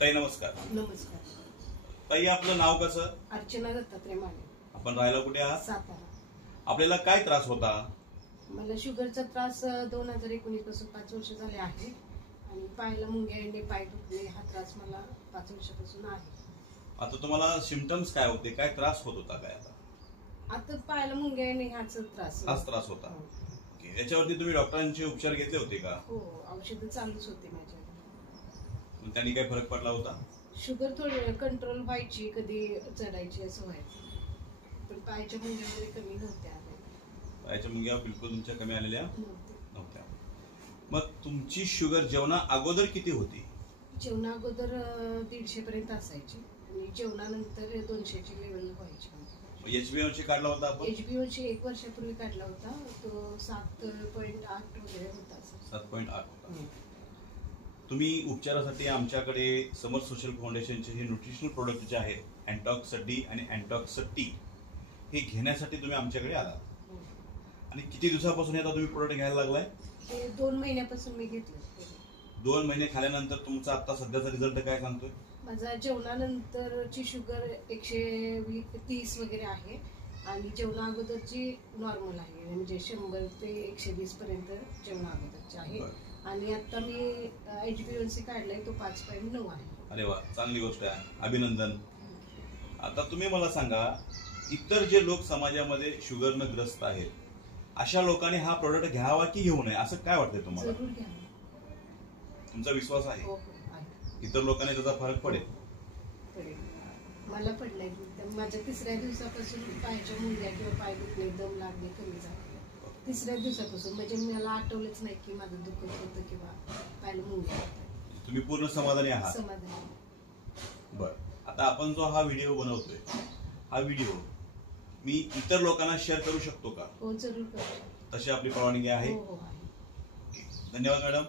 ताई नमस्कार. नमस्कार. ताई आपलं नाव कसं? अर्चना दत्तात्रय माने. आपण राहायला कुठे आहात? सातारा. आपल्याला काय त्रास होता? मला शुगरचा त्रास 2019 पासून 5 वर्ष झाले आहे आणि पायाला मुंग्या येणे, पाय दुखणे हा त्रास मला 5 वर्षापासून आहे. आता तुम्हाला सिम्पटम्स काय होते, काय त्रास होत होता काय? आता पायाला मुंग्या येणे हाच त्रास होता. याच्यावरती तुम्ही डॉक्टरांचे उपचार घेतले होते का? हो, औषध चालूच होते माझ्या. मग त्यांनी काही फरक पडला होता? शुगर थोडी कंट्रोल व्हायची, कधी चढायची असं व्हायचं, पण पायाच्या मुंग्या वगैरे कमी नव्हत्या. पायाच्या मुंग्या बिलकुल तुमच्या कमी आलेल्या नव्हत्या. मग तुमची शुगर जेवणा अगोदर किती होती? जेवणा अगोदर 150 पर्यंत असायची आणि जेवणानंतर 200ची लेवल व्हायची. HbA1c काढला होता आपण? HbA1c 1 वर्षापूर्वी काढला होता, तो 7.8 वगैरे होता. 7.8 होता. तुम्ही उपचारासाठी आमच्याकडे समर सोशल फाउंडेशनचे हे न्यूट्रिशनल प्रोडक्ट जे आहेत, अँटॉक्स डी आणि अँटॉक्स टी, हे घेण्यासाठी तुम्ही आमच्याकडे आला. आणि किती दिवसापासून आता तुम्ही प्रोडक्ट घ्यायला लागलाय? 2 महिन्यापासून मी घेतलं. 2 महिने खाल्यानंतर तुमचा आता सध्याचा रिझल्ट काय सांगतोय? माझा जेवणानंतरची शुगर 130 वगैरे आहे आणि जेवणा अगोदरची नॉर्मल आहे, म्हणजे 100 ते 120 पर्यंत जेवणा अगोदरची आहे. आणि आता मी HbA1c काढलाय, तो 5.9 आहे. अरे वा, चांगली गोष्ट आहे, अभिनंदन. आता तुम्ही मला सांगा, इतर जे लोक समाजामध्ये शुगरनं ग्रस्त आहेत, अशा लोकांनी हा प्रोडक्ट घ्यावा की घेऊ नये असं काय वाटतंय तुम्हाला? जरूर घ्या. तुमचा विश्वास आहे? हो, आहे. इतर लोकांनी त्याचा फरक पडेल? मला पडलाय. माझ्या 3ऱ्या दिवसापासून पायाच्या मुंग्या किंवा पाय दुखणे, दम लागणे कमी झाले. 3ऱ्या दिवसापासून, म्हणजे मला आठवलंच नाही की माझं दुखत होतं किंवा पायाला मुंग्या होत्या. तुम्ही पूर्ण समाधानी आहात? समाधानी. बर, आता आपण जो हा व्हिडिओ बनवतोय, हा व्हिडिओ मी इतर लोकांना शेअर करू शकतो का? हो, जरूर करू. तशी आपली परवानगी आहे? हो, आहे. धन्यवाद मॅडम.